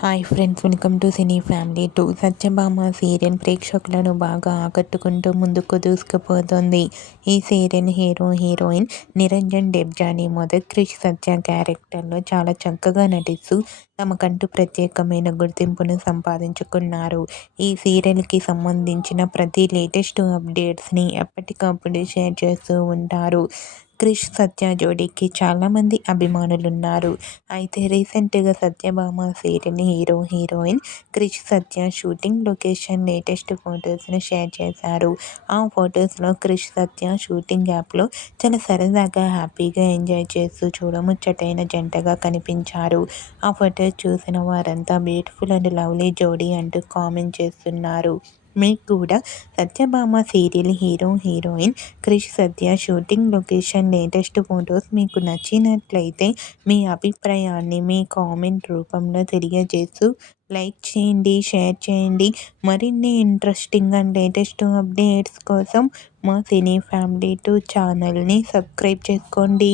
Hi friends, welcome to cine family 2. Satyabhama serial ప్రేక్షకులను బాగా ఆకట్టుకుంటూ ముందుకు దూసుకుపోతుంది. ఈ serial hero heroine Niranjan Debjani మొదటి క్రిష్ సత్య క్యారెక్టర్లో చాలా చక్కగా నటిస్తూ తమకంటూ ప్రత్యేకమైన గుర్తింపును సంపాదించుకున్నారు. ఈ సీరియల్కి సంబంధించిన ప్రతి లేటెస్ట్ అప్డేట్స్ని ఎప్పటికప్పుడు షేర్ చేస్తూ ఉంటారు. క్రిష్ సత్య జోడీకి చాలామంది అభిమానులున్నారు. అయితే రీసెంట్గా Satyabhama serial hero heroine Krish Satya shooting location latest ఫొటోస్ను షేర్ చేశారు. ఆ ఫొటోస్లో క్రిష్ సత్య షూటింగ్ యాప్లో చాలా సరదాగా హ్యాపీగా ఎంజాయ్ చేస్తూ చూడముచ్చటైన జంటగా కనిపించారు. ఆ ఫొటోస్ చూసిన వారంతా బ్యూటిఫుల్ అండ్ లవ్లీ జోడీ అంటూ కామెంట్ చేస్తున్నారు. మీకు కూడా Satyabhama serial hero heroine Krish Satya shooting location latest photos మీకు నచ్చినట్లయితే మీ అభిప్రాయాన్ని మీ కామెంట్ రూపంలో తెలియజేస్తూ లైక్ చేయండి, షేర్ చేయండి. మరిన్ని ఇంట్రెస్టింగ్ అండ్ లేటెస్ట్ అప్డేట్స్ కోసం మా సినీ ఫ్యామిలీ 2 ఛానల్ని సబ్స్క్రైబ్ చేసుకోండి.